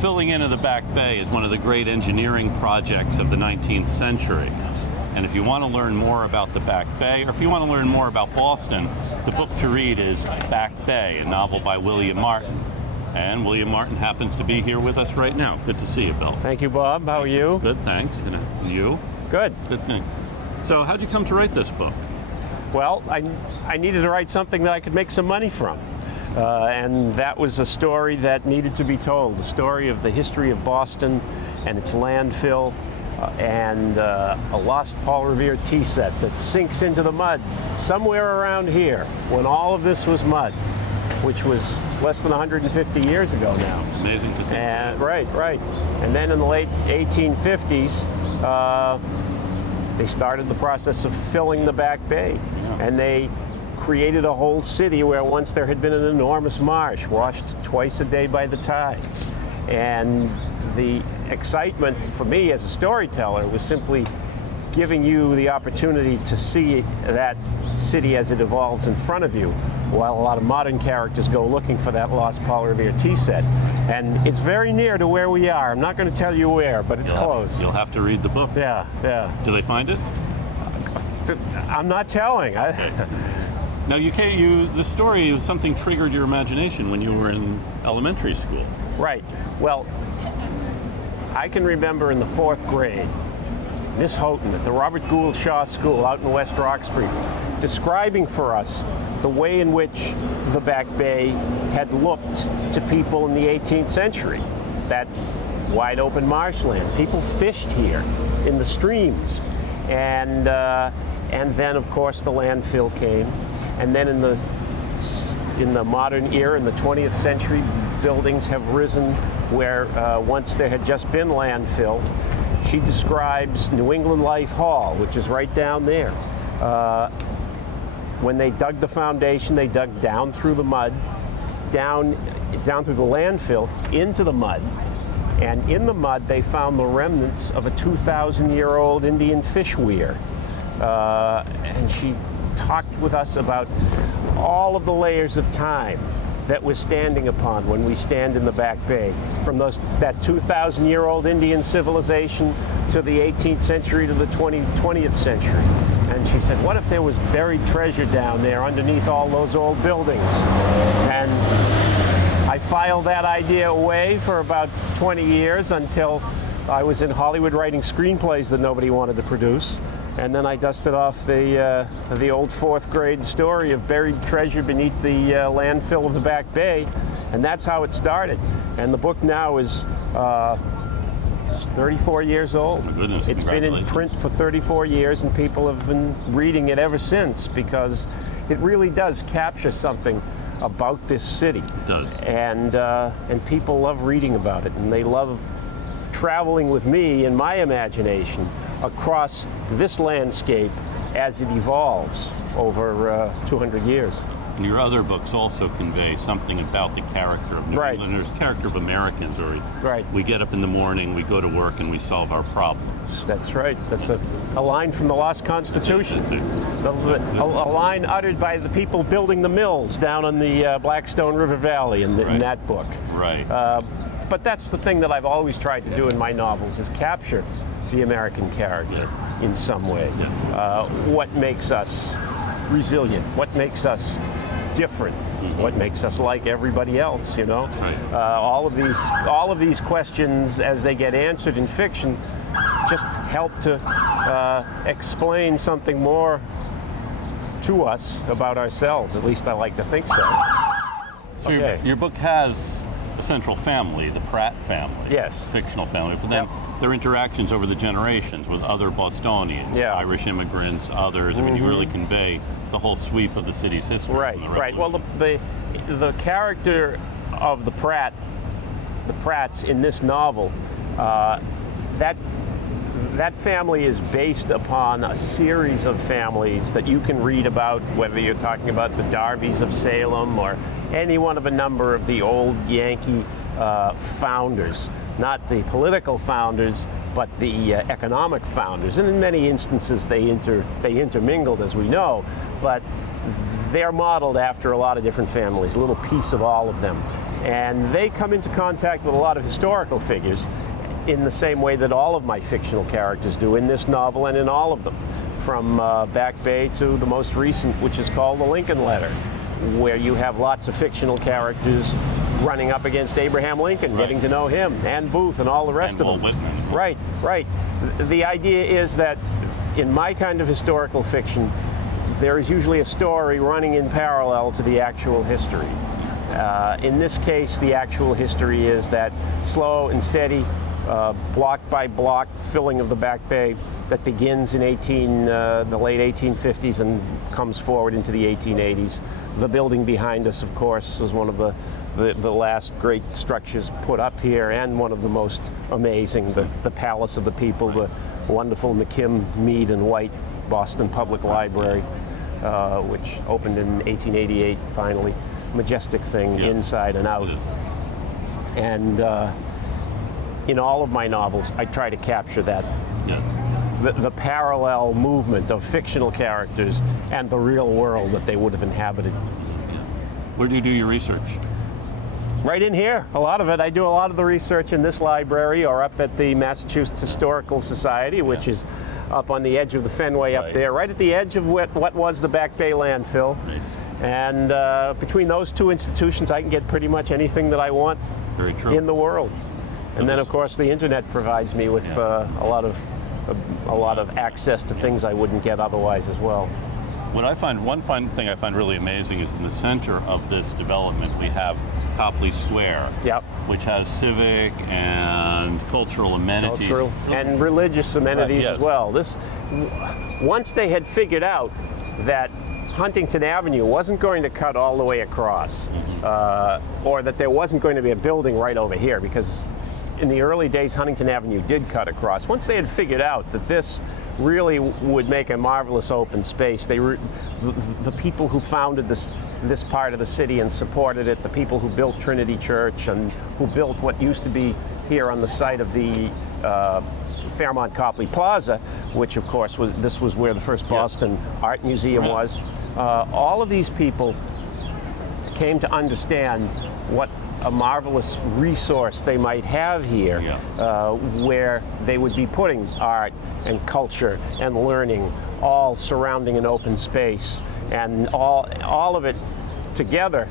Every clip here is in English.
filling in of the Back Bay is one of the great engineering projects of the 19th century. And if you want to learn more about the Back Bay, or if you want to learn more about Boston, the book to read is Back Bay, a novel by William Martin. And William Martin happens to be here with us right now. Good to see you, Bill. Thank you, Bob. How are you? Good, thanks. And you? Good. Good thing. So how'd you come to write this book? Well, I needed to write something that I could make some money from. And that was a story that needed to be told, the story of the history of Boston and its landfill and a lost Paul Revere tea set that sinks into the mud somewhere around here when all of this was mud, which was less than 150 years ago now. It's amazing to think. Right. And then in the late 1850s, they started the process of filling the Back Bay. Yeah. And they created a whole city where once there had been an enormous marsh, washed twice a day by the tides. And the excitement for me as a storyteller was simply giving you the opportunity to see that city as it evolves in front of you, while a lot of modern characters go looking for that lost Paul Revere tea set. And it's very near to where we are. I'm not going to tell you where, but it's close. You'll have to read the book. Yeah. Do they find it? I'm not telling. Okay. Now, the story of something triggered your imagination when you were in elementary school. Right. Well, I can remember in the 4th grade, Miss Houghton at the Robert Gould Shaw School out in West Roxbury describing for us the way in which the Back Bay had looked to people in the 18th century. That wide open marshland. People fished here in the streams. And then, of course, the landfill came. And then in the modern era, in the 20th century, buildings have risen where once there had just been landfill. She describes New England Life Hall, which is right down there. When they dug the foundation, they dug down through the mud, down through the landfill, into the mud. And in the mud, they found the remnants of a 2,000-year-old Indian fish weir. And she talked with us about all of the layers of time that we're standing upon when we stand in the Back Bay, from that 2,000-year-old Indian civilization to the 18th century to the 20th century. And she said, what if there was buried treasure down there underneath all those old buildings? And I filed that idea away for about 20 years until I was in Hollywood writing screenplays that nobody wanted to produce. And then I dusted off the old 4th grade story of buried treasure beneath the landfill of the Back Bay. And that's how it started. And the book now is 34 years old. Oh my goodness, it's been in print for 34 years, and people have been reading it ever since, because it really does capture something about this city. It does. And people love reading about it, and they love traveling with me in my imagination across this landscape as it evolves over 200 years. And your other books also convey something about the character of New Englanders, character of Americans, where we get up in the morning, we go to work, and we solve our problems. That's right. That's a line from the Lost Constitution. A line uttered by the people building the mills down in the Blackstone River Valley in that book. Right. But that's the thing that I've always tried to do in my novels, is capture the American character in some way. What makes us resilient? What makes us different? What makes us like everybody else? All of these questions, as they get answered in fiction, just help to explain something more to us about ourselves. At least I like to think so. So your book has a central family, the Pratt family. Yes. Fictional family. But then their interactions over the generations with other Bostonians, Irish immigrants, others. I mean, you really convey the whole sweep of the city's history. Right. Well, the character of the Pratts in this novel, that family is based upon a series of families that you can read about, whether you're talking about the Darbys of Salem or any one of a number of the old Yankee founders. Not the political founders, but the economic founders. And in many instances, they intermingled, as we know, but they're modeled after a lot of different families, a little piece of all of them. And they come into contact with a lot of historical figures in the same way that all of my fictional characters do in this novel and in all of them, from Back Bay to the most recent, which is called The Lincoln Letter, where you have lots of fictional characters running up against Abraham Lincoln, getting to know him, and Booth, and all the rest of them. Whitman. Right, right. The idea is that in my kind of historical fiction, there is usually a story running in parallel to the actual history. In this case, the actual history is that slow and steady, block by block filling of the Back Bay that begins in the late 1850s and comes forward into the 1880s. The building behind us, of course, was one of the last great structures put up here, and one of the most amazing, the Palace of the People, the wonderful McKim, Mead and White Boston Public Library, which opened in 1888 finally. Majestic thing, inside and out. And in all of my novels, I try to capture that. The parallel movement of fictional characters and the real world that they would have inhabited. Where do you do your research? Right in here, a lot of it. I do a lot of the research in this library or up at the Massachusetts Historical Society, which is up on the edge of the Fenway up there, right at the edge of what was the Back Bay landfill. And between those two institutions, I can get pretty much anything that I want in the world. And then, of course, the internet provides me with a lot of access to things I wouldn't get otherwise as well. One fun thing I find really amazing is in the center of this development we have Copley Square, which has civic and cultural amenities. And religious amenities as well. Once they had figured out that Huntington Avenue wasn't going to cut all the way across, or that there wasn't going to be a building right over here, because in the early days Huntington Avenue did cut across. Once they had figured out that this really would make a marvelous open space, the people who founded this part of the city and supported it, the people who built Trinity Church and who built what used to be here on the site of the Fairmont Copley Plaza, which of course was where the first Boston Art Museum was. All of these people came to understand what a marvelous resource they might have here, where they would be putting art and culture and learning all surrounding an open space, and all of it together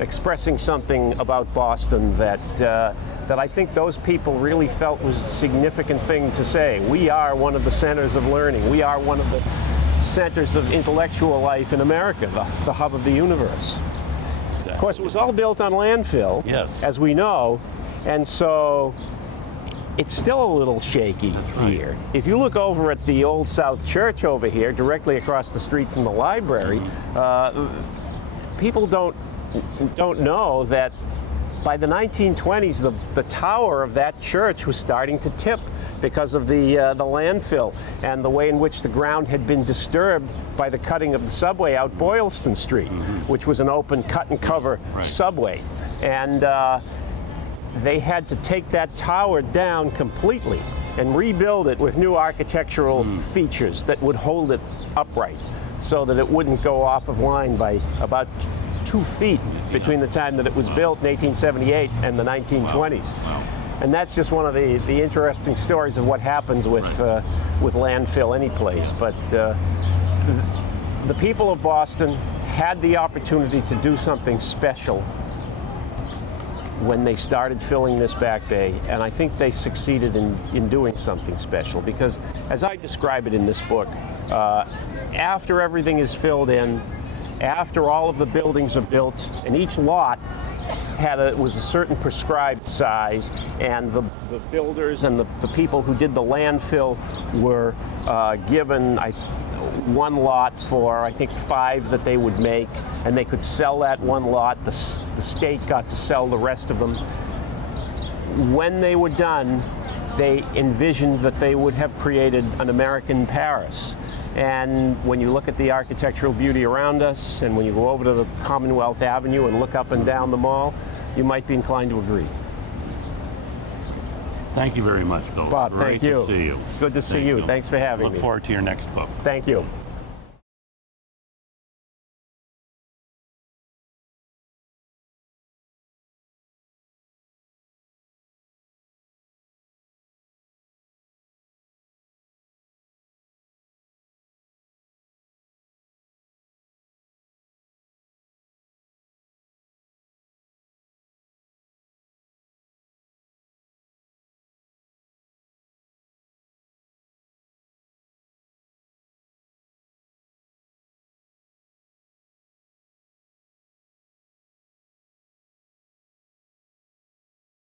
expressing something about Boston that I think those people really felt was a significant thing to say. We are one of the centers of learning. We are one of the centers of intellectual life in America, the hub of the universe. Of course, it was all built on landfill, as we know, and so it's still a little shaky here. If you look over at the Old South Church over here, directly across the street from the library, people don't know that by the 1920s, the tower of that church was starting to tip because of the landfill and the way in which the ground had been disturbed by the cutting of the subway out Boylston Street, which was an open cut and cover subway. And they had to take that tower down completely and rebuild it with new architectural features that would hold it upright so that it wouldn't go off of line by about 2 feet between the time that it was built in 1878 and the 1920s. And that's just one of the interesting stories of what happens with landfill any place. But the people of Boston had the opportunity to do something special when they started filling this Back Bay, and I think they succeeded in doing something special, because as I describe it in this book, after everything is filled in, after all of the buildings are built, and each lot was a certain prescribed size, and the builders and the people who did the landfill were given one lot for, I think, 5 that they would make, and they could sell that one lot. The state got to sell the rest of them. When they were done, they envisioned that they would have created an American Paris. And when you look at the architectural beauty around us, and when you go over to the Commonwealth Avenue and look up and down the mall, you might be inclined to agree. Thank you very much, Bill. Bob, thank you. Great to see you. Good to see you. Thanks for having me. Look forward to your next book. Thank you.